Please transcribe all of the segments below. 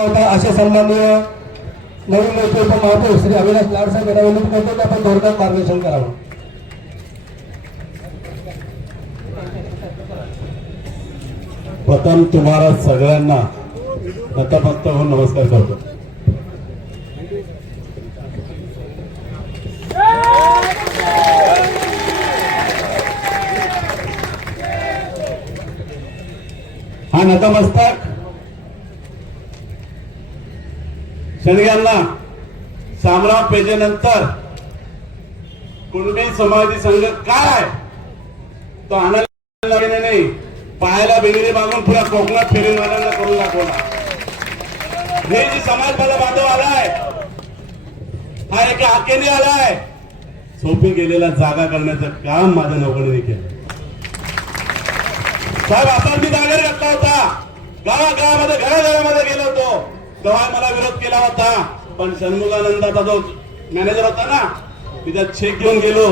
होता असे सन्माननीय नवीन नेते उपमहापौर श्री अविनाश लाडसाहेब यांना विनंती करतो. की आपण थोडक्यात मार्गदर्शन करावं. प्रथम तुम्हाला सगळ्यांना नतमस्त होऊन नमस्कार करतो. हा नतमस्तक. शेणग्यांना सामराव पेजेनंतर कुणबी समाधी संघ काय तो आणायला नाही? पायाला बेगिरी मागून पुरा कोकणात फेरी मारायला करून दाखवला हे जे समाज माझा बांधव आलाय हा एका आकेने आलाय. सोपी गेलेला जागा करण्याचं काम माझ्या नोकरीने केलं. साहेब आपण मी जागेवर घातला होता. गावागावामध्ये घराघरामध्ये गेलो होतो. तेव्हा मला विरोध केला होता. पण षण्मुगानंदाचा जो मॅनेजर होता ना तिचा चेक घेऊन गेलो.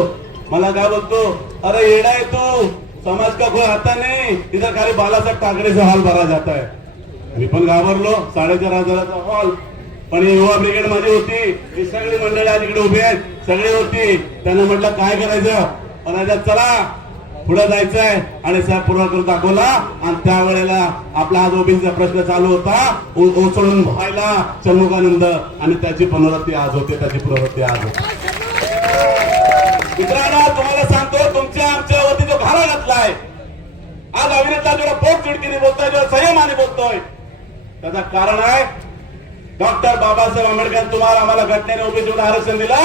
मला काय बोलतो अरे येडा आहे तू. समाज का कोई आता नाही? तिथं खाली बालासाहेब ठाकरेचा हॉल भरा जात आहे. मी पण घाबरलो साडेचार हजाराचा हॉल पण ही युवा ब्रिगेड माझी होती. ही सगळी मंडळी आज इकडे उभी आहेत. सगळी होती. त्यांना म्हटलं काय करायचं? पण चला पुढे जायचंय. आणि साहेब पूर्ण करून दाखवला आणि त्यावेळेला आपला हा ओबीसीचा प्रश्न चालू होता. ओसळून व्हायला चन्मुखानंद आणि त्याची पुनरावृत्ती आज होते. त्याची पुनरावृत्ती आज होते. मित्रांनो तुम्हाला सांगतो तुमच्या आमच्या वरती जो घाला घातलाय आज अभिनेता जेवढा पोट चिडकीने बोलतोय जेव्हा संयमाने बोलतोय. त्याचं कारण आहे डॉक्टर बाबासाहेब आंबेडकर तुम्हाला आम्हाला घटनेने ओबीसीला आरक्षण दिला.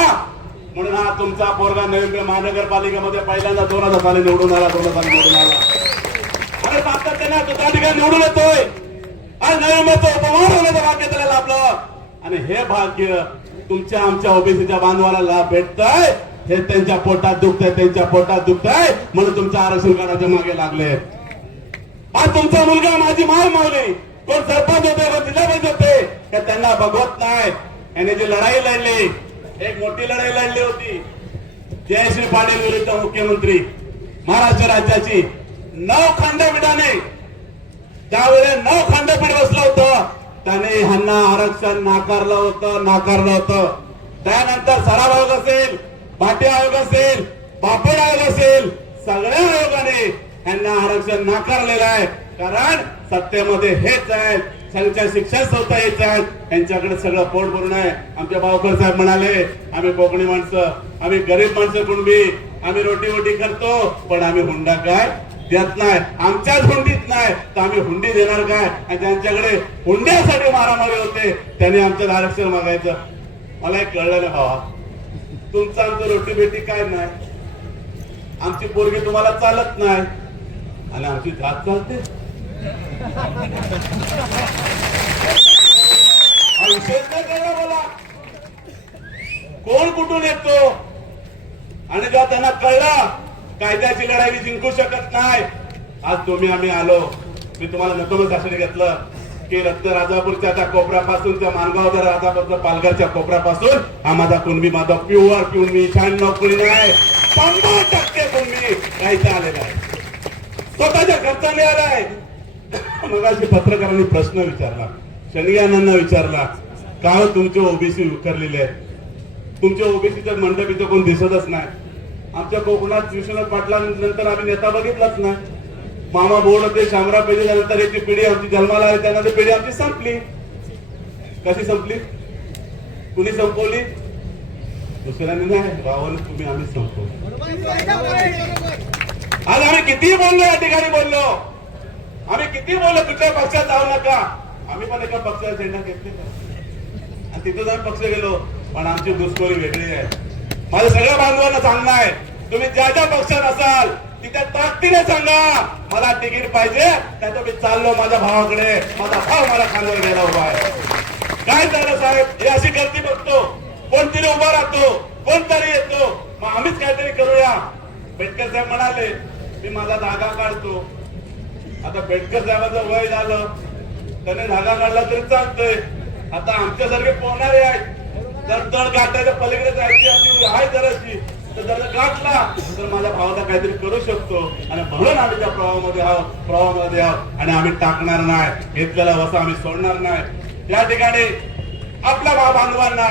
म्हणून हा तुमचा पोरगा नवीन महानगरपालिकेमध्ये पहिल्यांदा दोन हजार साली निवडून आला दोन हजार निवडून आला. अरे सातत्याने तो त्या ठिकाणी निवडून येतोय. अरे नवीन येतो उपमान होण्याचं भाग्य त्याला लाभलं आणि हे भाग्य तुमच्या आमच्या ओबीसीच्या बांधवाला लाभ भेटतंय. हे त्यांच्या पोटात दुखतंय त्यांच्या पोटात दुखतंय. म्हणून तुमच्या आरक्षण कार्डाच्या मागे लागले. आज तुमचा मुलगा माझी माय मावली. कोण सरपंच होते कोण जिल्हा परिषद होते त्यांना बघवत नाही. याने जी लढाई लढली एक मोठी लढाई लढली होती. जयश्री पाटील विरुद्ध मुख्यमंत्री. महाराष्ट्र राज्याची नऊ खंडपीठाने त्यावेळेस नऊ खंडपीठ बसलं होतं त्याने ह्यांना आरक्षण नाकारलं होतं नाकारलं होतं. त्यानंतर सराव आयोग असेल भाटी आयोग असेल पापड आयोग असेल सगळ्या आयोगाने यांना आरक्षण नाकारलेलं आहे. कारण सत्तेमध्ये हेच आहे त्यांच्या शिक्षण संस्था यायच्या. आहेत यांच्याकडे सगळं पोट भरून आहे. आमच्या बावकर साहेब म्हणाले आम्ही कोकणी माणसं आम्ही गरीब माणसं कुणबी आम्ही रोटी वोटी करतो पण आम्ही हुंडा काय देत नाही. आमच्याच हुंडीत नाही तर आम्ही हुंडी देणार काय? आणि त्यांच्याकडे हुंड्यासाठी मारामारी होते. त्यांनी आमचं आरक्षण मागायचं. मला एक कळलं ना भावा. तुमचं आमचं रोटी बेटी काय नाही? आमची पोरगी तुम्हाला चालत नाही. आणि आमची जात चालते. मला कोण कुठून येतो? आणि जेव्हा त्यांना कळला कायद्याची लढाई मी जिंकू शकत नाही आज तुम्ही आम्ही आलो. मी तुम्हाला नकोच आश्रय घेतलं की रत्न राजापूरच्या त्या कोपऱ्यापासून त्या मानगाव राजापूरच्या पालघरच्या कोपऱ्यापासून हा माझा कुणबी माझा प्युअर कुणबी शहाण्णव कुणी नाही. शंभर टक्के कुणबी काहीच आलेला आहे. स्वतःच्या खर्चाने आलाय मग अशी पत्रकारांनी प्रश्न विचारला. शनियानांना विचारला का तुमचे ओबीसी विखरलेले आहेत. तुमच्या ओबीसीच्या मंडप इथं कोण दिसतच नाही. आमच्या कोकणात विश्वनाथ पाटलानंतर आम्ही नेता बघितलाच नाही. मामा बोर्ड होते शामराव पेजे नंतर याची पिढी आमची जन्माला आली त्यानंतर पिढी आमची संपली. कशी संपली? कुणी संपवली? दुसऱ्याने नाही. भावाने तुम्ही आम्ही संपवली. आज आम्ही किती बोललो या ठिकाणी बोललो. आम्ही किती बोललो कुठल्या पक्षात जाऊ नका. आम्ही पण एका पक्षाचा झेंडा घेतले आणि तिथं जाऊन पक्ष गेलो पण आमची घुसखोरी वेगळी आहे. माझ्या सगळ्या बांधवांना सांगणं आहे तुम्ही ज्या ज्या पक्षात असाल तिथे ताकदीने सांगा. मला तिकीट पाहिजे त्याचं मी चाललो माझ्या भावाकडे. माझा भाव मला खांद्यावर घ्यायला उभा आहे. काय झालं साहेब? हे अशी गर्दी बघतो. कोणतरी उभा राहतो कोणतरी येतो. मग आम्हीच काहीतरी करूया. बेटकर साहेब म्हणाले मी माझा धागा काढतो. आता बेटकर साहेबाचं वय झालं. त्याने धागा काढला तरी चालतोय. आता आमच्यासारखे पोहणारे आहेत. जर तळ गाठायच्या पलीकडे जायची आमची आहे जराशी तर जर गाठला. तर माझ्या भावाला काहीतरी करू शकतो. आणि म्हणून आम्ही त्या प्रवाहामध्ये आहोत प्रवाहामध्ये आहोत. आणि आम्ही टाकणार नाही. घेतलेला वसा आम्ही सोडणार नाही. या ठिकाणी आपल्या भाव बांधवांना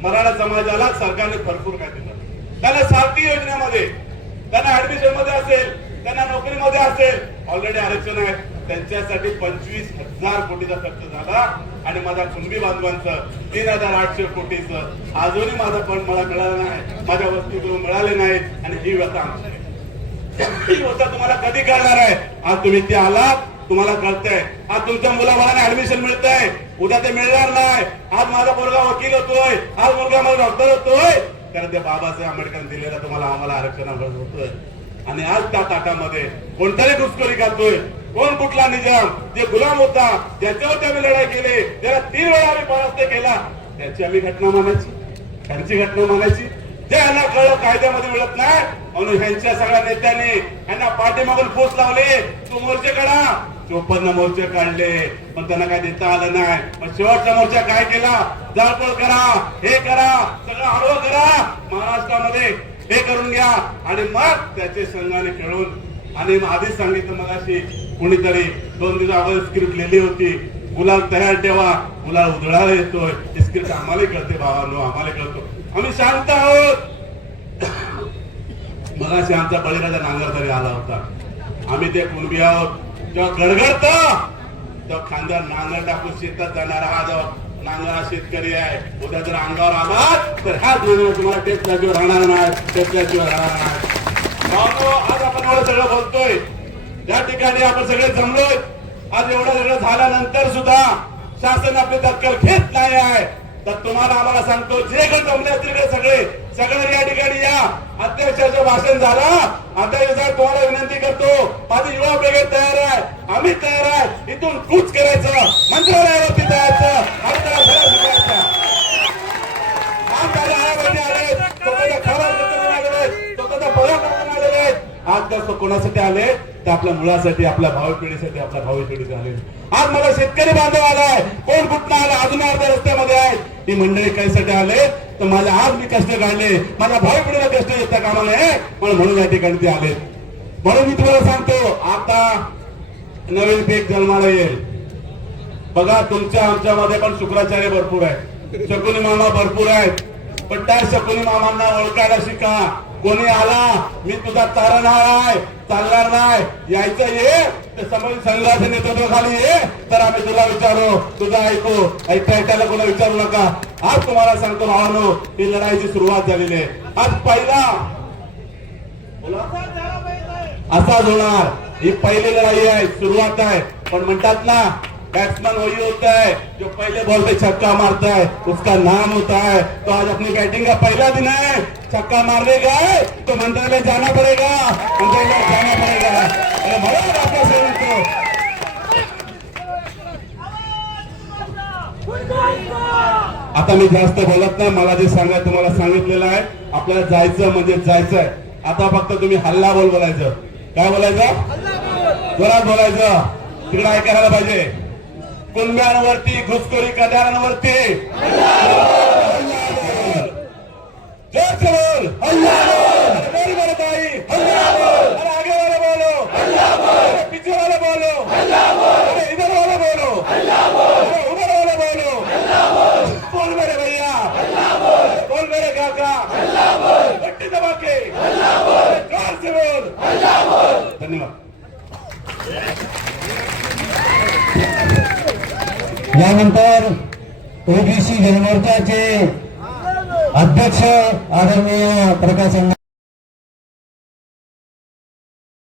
मराठा समाजाला सरकारने भरपूर काय दिलं. त्याला सारथी योजनेमध्ये त्यांना ऍडमिशनमध्ये असेल त्यांना नोकरीमध्ये असेल. ऑलरेडी आरक्षण आहे. त्यांच्यासाठी पंचवीस हजार कोटीचा खर्च झाला. आणि माझ्या कुणबी बांधवांचं तीन हजार आठशे कोटीचं अजूनही माझा पण मला मिळालं नाही. माझ्या वस्तू मिळाले नाहीत आणि ही व्यथा ही व्यथा तुम्हाला कधी कळणार आहे? आज तुम्ही इथे आलात. तुम्हाला कळतंय. आज तुमच्या मुलाबाळाने ऍडमिशन मिळतंय. उद्या ते मिळणार नाही. आज माझा मुलगा वकील होतोय. आज मुलगा माझा डॉक्टर होतोय. कारण ते बाबासाहेब आंबेडकरांनी दिलेलं तुम्हाला आम्हाला आरक्षण होतोय. आणि आज त्या ताटामध्ये कोणतरी घुसखोरी करतोय. कोण कुठला निजाम? जे गुलाम होता ज्याच्यावर आम्ही लढाई केली त्याला तीन वेळा आम्ही परास्त केला त्याची आम्ही घटना मानायची. त्यांची घटना मानायची. जे यांना कळलं कायद्यामध्ये मिळत नाही म्हणून ह्यांच्या सगळ्या नेत्यांनी यांना पाठीमागून फोस लावले. तू मोर्चे काढा. चोपन्न मोर्चे काढले. पण त्यांना काय देता आलं नाही. पण शेवटचा मोर्चा काय केला? जाळपोळ करा हे करा सगळं हळवं करा. महाराष्ट्रामध्ये हे करून घ्या. आणि मग त्याचे संघाने खेळून आणि मग आधीच सांगितलं मग अशी कुणीतरी दोन दिवस अगोदर स्क्रिप्ट लिहिली होती. गुलाल तयार ठेवा गुलाल उधळायला येतोय. ही स्क्रिप्ट आम्हाला कळते भावांनो आम्हाला कळतो. आम्ही शांत आहोत. मगाशी आमचा बळीराजा नांगर तरी आला होता. आम्ही ते कुणबी आहोत. तेव्हा गडगडत. तेव्हा खांद्यावर नांगर टाकून शेतात जाणारा हा जेव्हा नांगरा शेतकरी आहे. उद्या जर अंगावर आलात तर ह्याच नांगर तुम्हाला टेपल्याशिवाय राहणार नाही. टेपल्याशिवाय राहणार नाही. आज आपण एवढं सगळं बोलतोय. या ठिकाणी आपण सगळे जमलोय आज एवढं सगळं झाल्यानंतर सुद्धा शासन आपली दखल घेत नाही आहे. तर तुम्हाला आम्हाला सांगतो जे काही जमले असतील सगळे सगळं या ठिकाणी या. अध्यक्षाचं भाषण झालं. अध्यक्ष साहेब तुम्हाला विनंती करतो माझी युवा ब्रिगेड तयार आहे. आम्ही तयार आहे. इथून कूच करायचं. मंत्रालयावरती जायचं. आणि त्याला धडा शिकवायचा. काम करायला आले. स्वतःचा पगार करून आलेले आहेत आज जास्त कोणासाठी आले? तर आपल्या मुलासाठी आपल्या भावी पिढीसाठी आपल्या भावी पिढीसाठी आले. आज मला शेतकरी बांधव आलाय कोण कुठं आला? अजून अर्ध्या रस्त्यामध्ये आहे. ही मंडळी काहीसाठी आले तर माझ्या आज मी कष्ट काढले. माझ्या भावी पिढीला कष्ट येता कामा नये. म्हणून म्हणून या ठिकाणी ते आले. म्हणून मी तुम्हाला सांगतो आता नवीन पीक जन्माला येईल. बघा तुमच्या आमच्यामध्ये पण शुक्राचार्य भरपूर आहे शकुनी मामा भरपूर आहेत. पण त्या शकुनी मामांना ओळखायला शिका. कोणी आला मी तुझा तारणार आहे चालणार नाही. यायचं ये ते समज संघाच्या नेतृत्वाखाली ये तर आम्ही तुला विचारू तुझा ऐकू. ऐकता ऐकायला कोणा विचारू नका. आज तुम्हाला सांगतो भावानो ही लढाईची सुरुवात झालेली आहे. आज पहिला असा असाच होणार. ही पहिली लढाई आहे सुरुवात आहे. पण म्हणतात ना बैट्समैन वही होता है जो पहले बॉल पे छक्का मारता है उसका नाम होता है। तो आज अपनी बैटिंग का पहला दिन है। छक्का मारने गए तो मंत्रालय जाना पड़ेगा। मंत्रालय जाना पड़ेगा। अरे म्हणून आपल्या सैनिक आता मी जास्त बोलत नाही मला जे सांगाय तुम्हाला सांगितलेलं आहे. आपल्याला जायचं म्हणजे जायचं आहे. आता फक्त तुम्ही हल्ला बोल बोलायचं. काय बोलायचं? जोरात बोलायचं. तिकडे ऐकायला पाहिजे. कुणब्यांवरती घुसखोरी करणाऱ्यांवरती धन्यवाद से बोल अरे मेरी बड़े भाई अरे आगे वाले बोलो अरे पीछे वाले बोलो अरे इधर वाले बोलो अरे उधर वाले बोलो बोल मेरे भैया बोल मेरे काका गट्टी दबा के जोर से बोल धन्यवाद यानंतर ओबीसी जनमोर्चाचे अध्यक्ष आदरणीय प्रकाश